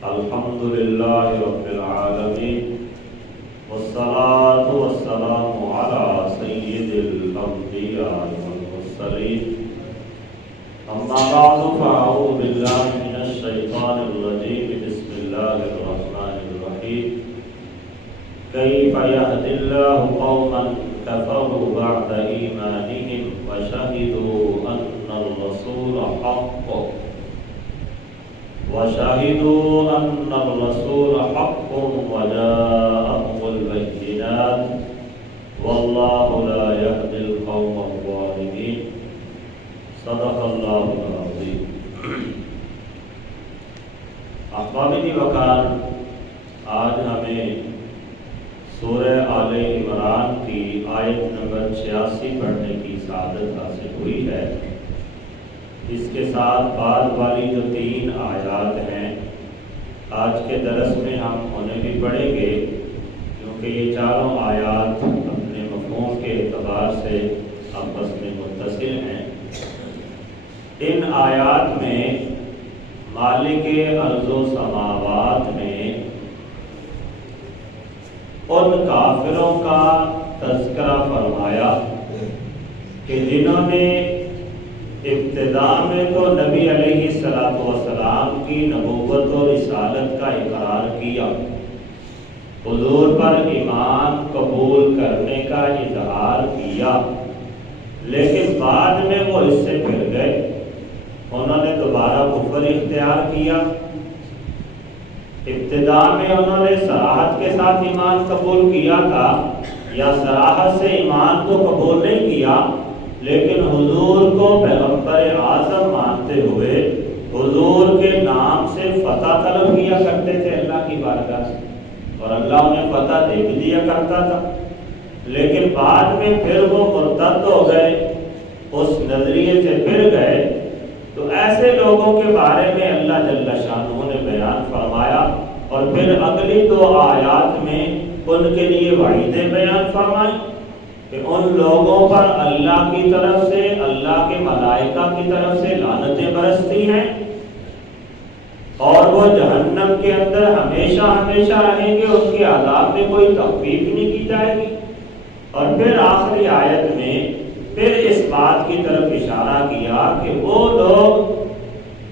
الحمد لله رب العالمين والصلاة والسلام على سيد الأنبياء والمرسلين أما بعد فأعوذ بالله من الشيطان الرجيم بسم الله الرحمن الرحيم كيف يهدي الله قوما كفروا بعد إيمانهم وشهدوا أن الرسول حق وجاءهم البينات والله لا يهدي القوم الظالمين صدق الله العظيم. احبابی وقار، آج ہمیں سورہ آل عمران کی آیت نمبر 86 پڑھنے کی سعادت حاصل ہوئی ہے. اس کے ساتھ بعد والی جو 3 آیات ہیں آج کے درس میں ہم انہیں بھی پڑھیں گے، کیونکہ یہ چاروں آیات اپنے مفہوم کے اعتبار سے آپس میں متصل ہیں. ان آیات میں مالک ارض و سماوات نے ان کافروں کا تذکرہ فرمایا کہ جنہوں نے ابتدا میں تو نبی علیہ السلام کی نبوت و رسالت کا اقرار کیا، حضور پر ایمان قبول کرنے کا اظہار کیا، لیکن بعد میں وہ اس سے پھر گئے. انہوں نے دوبارہ کفر اختیار کیا. ابتدا میں انہوں نے صراحت کے ساتھ ایمان قبول کیا تھا، یا صراحت سے ایمان کو قبول نہیں کیا، لیکن حضور کو پیغمبر اعظم مانتے ہوئے حضور کے نام سے فتح طلب کیا کرتے تھے اللہ کی بارگاہ سے، اور اللہ انہیں فتح دے بھی دیا کرتا تھا. لیکن بعد میں پھر وہ مرتد ہو گئے، اس نظریے سے پھر گئے. تو ایسے لوگوں کے بارے میں اللہ جل شانہ نے بیان فرمایا، اور پھر اگلی 2 آیات میں ان کے لیے وعیدیں بیان فرمائی کہ ان لوگوں پر اللہ کی طرف سے، اللہ کے ملائکہ کی طرف سے لعنتیں برستی ہیں، اور وہ جہنم کے اندر ہمیشہ ہمیشہ رہیں گے، ان کے عذاب میں کوئی تخفیف نہیں کی جائے گی. اور پھر آخری آیت میں پھر اس بات کی طرف اشارہ کیا کہ وہ لوگ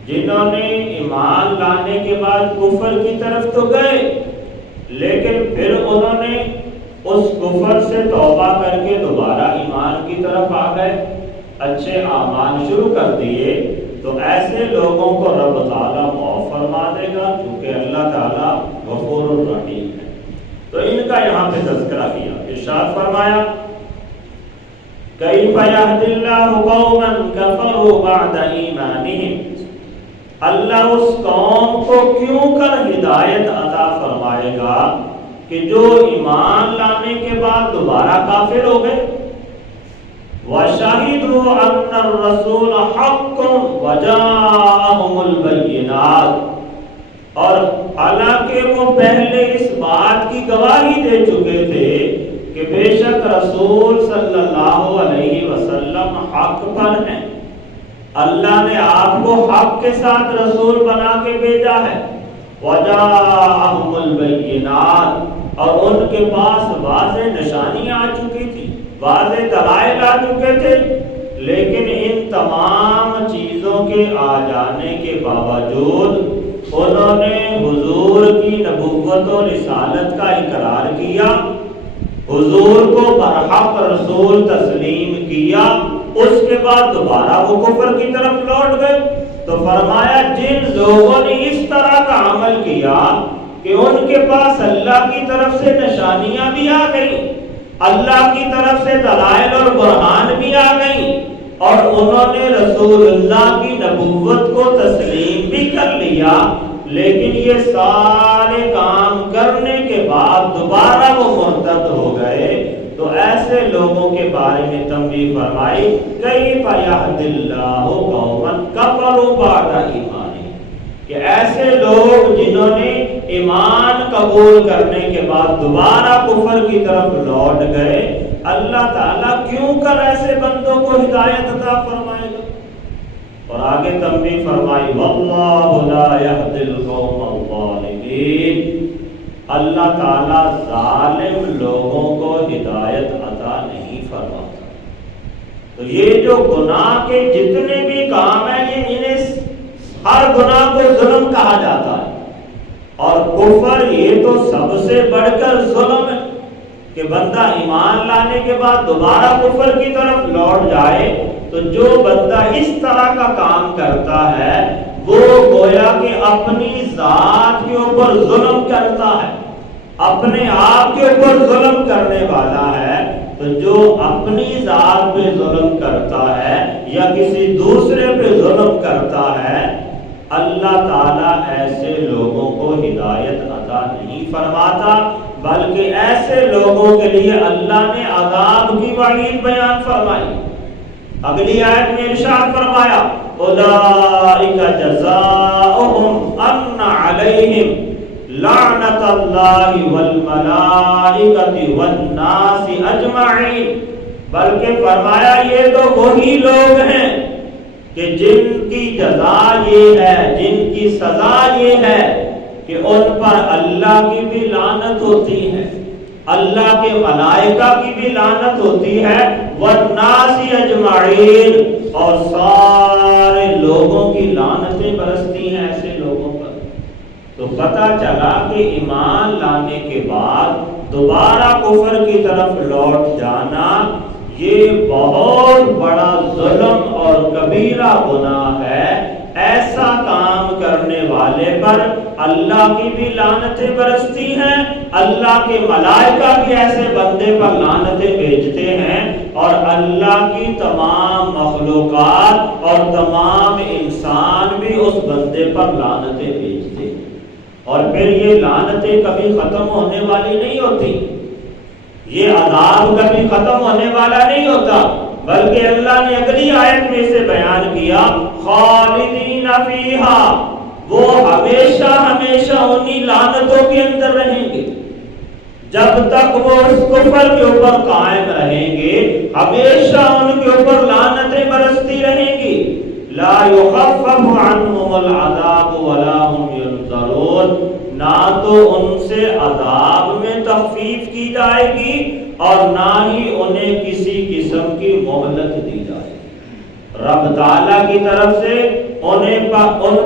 جنہوں نے ایمان لانے کے بعد کفر کی طرف تو گئے، لیکن پھر انہوں نے اس کفر سے توبہ کر کے دوبارہ ایمان کی طرف آ گئے، اچھے اعمال شروع کر دیے، تو ایسے لوگوں کو رب تعالیٰ معاف فرما دے گا، کیونکہ اللہ تعالیٰ غفور الرحیم ہے. تو ان کا یہاں پہ تذکرہ کیا. ارشاد فرمایا کیف یہدی اللہ قوما کفروا بعد ایمانہم، اللہ اس قوم کو کیوں کر ہدایت عطا فرمائے گا کہ جو ایمان لانے کے بعد دوبارہ کافر ہو گئے. وَشَهِدُوا أَنَّ الرَّسُولَ حَقٌّ وَجَاءَهُمُ الْبَيِّنَاتُ، اور حالانکہ وہ پہلے اس بات کی گواہی دے چکے تھے کہ بے شک رسول صلی اللہ علیہ وسلم حق پر ہیں، اللہ نے آپ کو حق کے ساتھ رسول بنا کے بھیجا ہے. وَجَاءَهُمُ الْبَيِّنَاتُ، اور ان کے پاس واضح نشانیاں آ چکی تھی، واضح دلائل آ چکے تھے. لیکن ان تمام چیزوں کے آ جانے کے باوجود انہوں نے حضور کی نبوت و رسالت کا اقرار کیا، حضور کو برحق رسول تسلیم کیا. اس کے بعد دوبارہ وہ کفر کی طرف لوٹ گئے. تو فرمایا جن لوگوں نے اس طرح کا عمل کیا کہ ان کے پاس اللہ کی طرف سے نشانیاں بھی آ گئیں، اللہ کی طرف سے دلائل اور برہان بھی آ گئیں، اور انہوں نے رسول اللہ کی نبوت کو تسلیم بھی کر لیا، لیکن یہ سارے کام کرنے کے بعد دوبارہ وہ مرتد ہو گئے، تو ایسے لوگوں کے بارے میں تنبیہ فرمائی کیف یہدی اللہ قوما کفروا بعد ایمانہم، کہ ایسے لوگ جنہوں نے ایمان قبول کرنے کے بعد دوبارہ کفر کی طرف لوٹ گئے، اللہ تعالیٰ کیوں کر ایسے بندوں کو ہدایت عطا فرمائے گا. اور آگے تنبیہ فرمائی واللہ لا یہدی القوم الظالمین، السبیل، اللہ تعالیٰ ظالم لوگوں کو ہدایت عطا نہیں فرماتا۔ تو یہ جو گناہ کے جتنے بھی کام ہیں انہیں ہر گناہ کو ظلم کہا جاتا ہے، اور کفر یہ تو سب سے بڑھ کر ظلم ہے کہ بندہ ایمان لانے کے بعد دوبارہ کفر کی طرف لوٹ جائے۔ تو جو بندہ اس طرح کا کام کرتا ہے وہ گویا کہ اپنی ذات کے اوپر ظلم کرتا ہے، اپنے آپ کے اوپر ظلم کرنے والا ہے۔ تو جو اپنی ذات پہ ظلم کرتا ہے یا کسی دوسرے پہ ظلم کرتا ہے، اللہ تعالیٰ ایسے لوگوں کو ہدایت عطا نہیں فرماتا، بلکہ ایسے لوگوں کے لیے اللہ نے عذاب کی وعید بیان فرمائی۔ اگلی آیت میں ارشاد فرمایا اولئک جزاؤہم ان علیہم لعنت اللہ والملائکۃ والناس اجمعین، بلکہ فرمایا یہ تو وہی لوگ ہیں کہ جن کی جزا یہ ہے، جن کی سزا یہ ہے کہ ان پر اللہ کی بھی لعنت ہوتی ہے، اللہ کے ملائکہ کی بھی لعنت ہوتی ہے، والناس اجمعین، اور سارے لوگوں کی لعنتیں برستی ہیں ایسے لوگوں پر۔ تو پتہ چلا کہ ایمان لانے کے بعد دوبارہ کفر کی طرف لوٹ جانا یہ بہت بڑا ظلم اور کبیرہ گناہ ہے۔ ایسا کام کرنے والے پر اللہ کی بھی لعنتیں برستی ہیں، اللہ کے ملائکہ بھی ایسے بندے پر لعنتیں بھیجتے ہیں، اور اللہ کی تمام مخلوقات اور تمام انسان بھی اس بندے پر لعنتیں بھیجتے ہیں۔ اور پھر یہ لعنتیں کبھی ختم ہونے والی نہیں ہوتی، یہ عذاب کبھی ختم ہونے والا نہیں ہوتا، بلکہ اللہ نے اگلی آیت میں سے بیان کیا خالدین فیہا، وہ ہمیشہ ہمیشہ انہی لعنتوں کے اندر رہیں گے، جب تک وہ اس کفر کے اوپر قائم رہیں گے ہمیشہ ان کے اوپر لعنتیں برستی رہیں گی۔ لا یخفف عنہم العذاب ولا هم ینظرون، نہ تو ان سے عذاب میں تخفیف کی جائے گی اور نہ ہی انہیں کسی قسم کی مہلت دی جائے گی۔ رب تعالیٰ کی طرف سے ان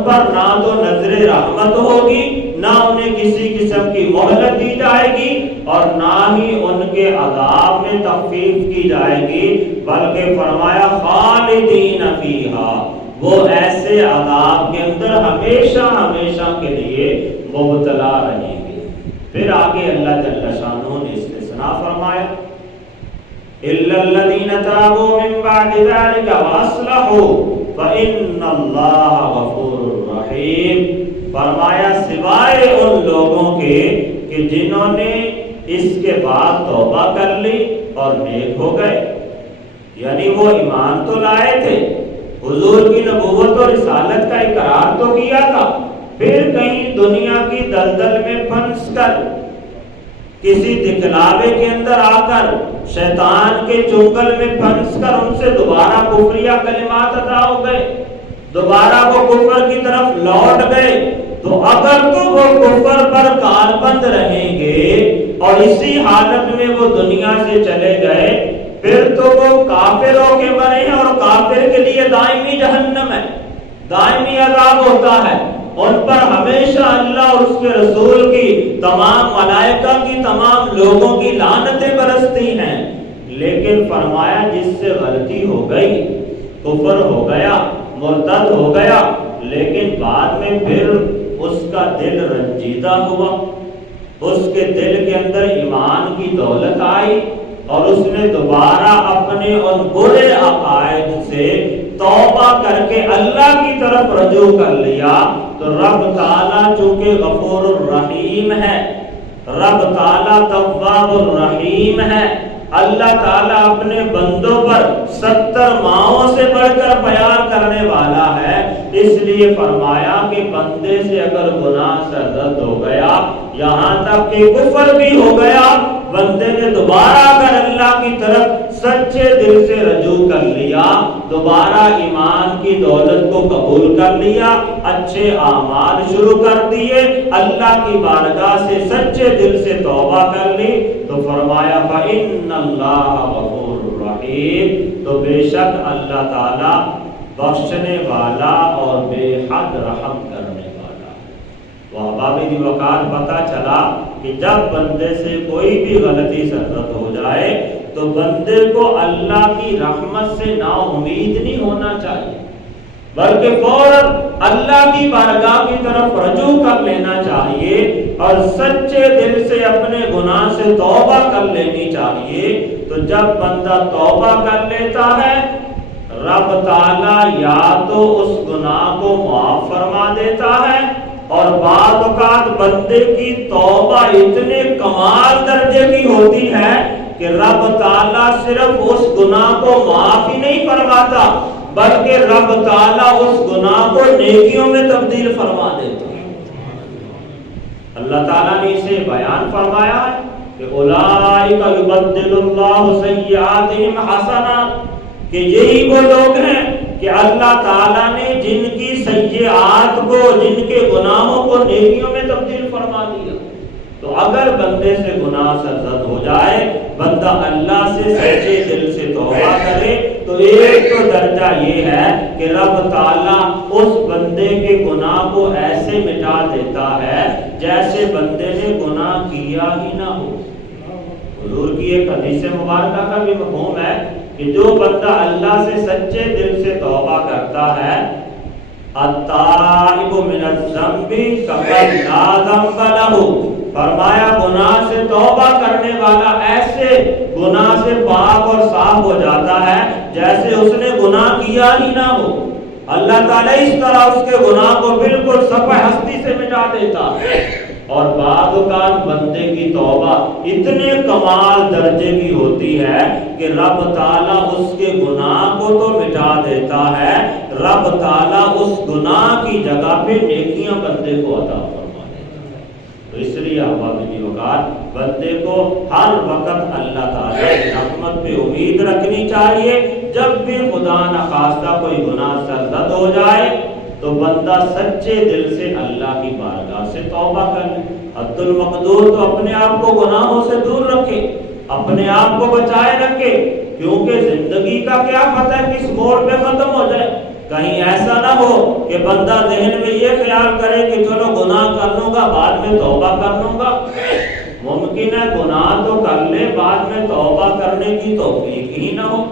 پر نہ تو نظر رحمت ہوگی، نہ انہیں کسی قسم کی مہلت دی جائے گی، اور نہ ہی ان کے عذاب میں تخفیف کی جائے گی، بلکہ فرمایا خالدین فیہا، وہ ایسے عذاب کے اندر ہمیشہ ہمیشہ کے لیے مبتلا رہیں گے۔ پھر آگے اللہ جل شانہ نے استثناء فرمایا الا الذین تابوا من بعد ذلک واصلحوا فإن اللہ غفور رحیم، فرمایا سوائے ان لوگوں کے کہ جنہوں نے اس کے بعد توبہ کر لی اور نیک ہو گئے، یعنی وہ ایمان تو لائے تھے، حضور کی نبوت اور رسالت کا اقرار تو کیا تھا، پھر کہیں دنیا کی دلدل میں پھنس کر، کسی دکھلاوے کے اندر آ کر، شیطان کے چنگل میں پھنس کر ان سے دوبارہ کفریہ کلمات ادا ہو گئے، دوبارہ وہ کفر کی طرف لوٹ گئے، تو اگر تو وہ کفر پر کاربند رہیں گے اور اسی حالت میں وہ دنیا سے چلے گئے، پھر تو وہ کافر ہو کے مرے ہیں، اور کافر کے لیے دائمی جہنم ہے، دائمی عذاب ہوتا ہے، ان پر ہمیشہ اللہ اور اس کے رسول کی، تمام ملائکہ کی، تمام لوگوں کی لعنتیں برستی ہیں۔ لیکن فرمایا جس سے غلطی ہو گئی، کفر ہو گیا، مرتد ہو گیا، لیکن بعد میں پھر اس کا دل رنجیدہ ہوا، اس کے دل کے اندر ایمان کی دولت آئی، اور اس نے دوبارہ اپنے ان برے عقائد سے توبہ کر کے اللہ کی طرف رجوع کر لیا، تو رب تعالیٰ چونکہ غفور الرحیم ہے، رب تعالیٰ تواب الرحیم ہے، اللہ تعالیٰ اپنے بندوں پر 70 ماؤں سے بڑھ کر پیار کرنے والا ہے، اس لیے فرمایا کہ بندے سے اگر گناہ سرزد ہو گیا، یہاں تک کہ کفر بھی ہو گیا، بندے نے دوبارہ اگر اللہ کی طرف سچے دل سے رجوع کر لیا، دوبارہ ایمان کی دولت کو قبول کر لیا، اچھے اعمال شروع کر دیے، اللہ کی بارگاہ سے سچے دل سے توبہ کر لی، تو فرمایا فَإِنَّ اللَّهَ غَفُورٌ رَحِيمٌ، تو بے شک اللہ تعالیٰ بخشنے والا اور بے حد رحم کرنے والا ہے۔ وہ احباب وقار پتہ چلا کہ جب بندے سے کوئی بھی غلطی سرزد ہو جائے تو بندے کو اللہ کی رحمت سے نا امید نہیں ہونا چاہیے، بلکہ فوراً اللہ کی بارگاہ کی طرف رجوع کر لینا چاہیے اور سچے دل سے اپنے گناہ سے توبہ کر لینی چاہیے۔ تو جب بندہ توبہ کر لیتا ہے، رب تعالیٰ یا تو اس گناہ کو معاف فرما دیتا ہے، اور بعض اوقات بندے کی توبہ اتنے کمال درجے کی ہوتی ہے کہ رب تعالیٰ صرف اس گناہ کو معاف ہی نہیں فرماتا، بلکہ رب تعالیٰ اس گناہ کو نیکیوں میں تبدیل فرما دیتا ہے۔ اللہ تعالیٰ نے اسے بیان فرمایا ہے کہ اولئک یبدل اللہ سیئاتہم حسنات، کہ یہی وہ لوگ ہیں کہ اللہ تعالیٰ نے جن کی سیئات کو، جن کے گناہوں کو نیکیوں میں تبدیل فرما دیا۔ تو اگر بندے سے گناہ سرزد ہو جائے، بندہ اللہ سے سچے دل سے توبہ کرے، تو ایک تو درجہ یہ ہے کہ رب تعالیٰ اس بندے کے گناہ کو ایسے مٹا دیتا ہے جیسے بندے نے گناہ کیا ہی نہ ہو۔ حضور کی ایک حدیث مبارکہ کا بھی مفہوم ہے کہ جو بندہ اللہ سے سچے دل سے توبہ کرتا ہے، التائب من الذنب کمن لا ذنب لہ، فرمایا گناہ سے توبہ کرنے والا ایسے گناہ سے پاک اور صاف ہو جاتا ہے جیسے اس نے گناہ کیا ہی نہ ہو۔ اللہ تعالیٰ اس طرح اس کے گناہ کو بالکل صفحہ ہستی سے مٹا دیتا ہے۔ اور بعض اوقات بندے کی توبہ اتنے کمال درجے کی ہوتی ہے کہ رب تعالیٰ اس کے گناہ کو تو مٹا دیتا ہے، رب تعالیٰ اس گناہ کی جگہ پہ نیکیاں بندے کو عطا فرما دیتا ہے۔ تو اس لیے احباب وقار بندے کو ہر وقت اللہ تعالیٰ کی رحمت پہ امید رکھنی چاہیے۔ جب بھی خدا نخواستہ کوئی گناہ سرزد ہو جائے تو بندہ سچے دل سے اللہ کی بارگاہ سے توبہ کر لے۔ حد المقدور تو اپنے آپ کو گناہوں سے دور رکھے، اپنے آپ کو بچائے رکھے، کیونکہ زندگی کا کیا پتہ ہے کس موڑ پہ ختم ہو جائے۔ کہیں ایسا نہ ہو کہ بندہ ذہن میں یہ خیال کرے کہ چلو گناہ کر لوں گا بعد میں توبہ کر لوں گا۔ ممکن ہے گناہ تو کر لے، بعد میں توبہ کرنے کی توفیق ہی نہ ہو۔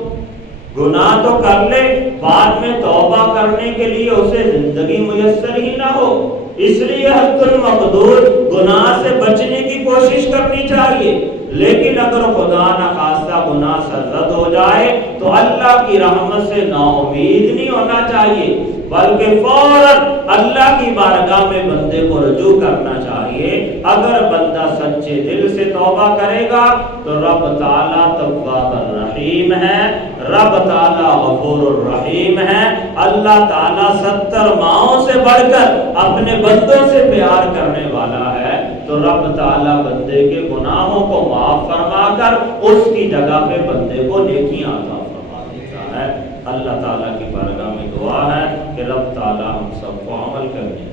گناہ تو کر لے، بعد میں توبہ کرنے کے لیے اسے زندگی میسر ہی نہ ہو۔ اس لیے حد المقدور گناہ سے بچنے کی کوشش کرنی چاہیے، لیکن اگر خدا نخواستہ گناہ سرزد ہو جائے تو اللہ کی رحمت سے نا امید نہیں ہونا چاہیے، بلکہ فوراً اللہ کی بارگاہ میں بندے کو رجوع کرنا چاہیے۔ اگر بندہ سچے دل سے توبہ کرے گا تو رب تعالیٰ تواب الرحیم ہے، رب تعالیٰ غفور الرحیم ہے۔ اللہ تعالیٰ 70 ماؤں سے بڑھ کر اپنے بندوں سے پیار کرنے والا ہے، تو رب تعالیٰ بندے کے گناہوں کو معاف فرما کر اس کی جگہ پہ بندے کو نیکیاں عطا فرما دیتا ہے۔ اللہ تعالیٰ کی بارگاہ میں دعا ہے کہ رب تعالیٰ ہم سب کو عمل کرنے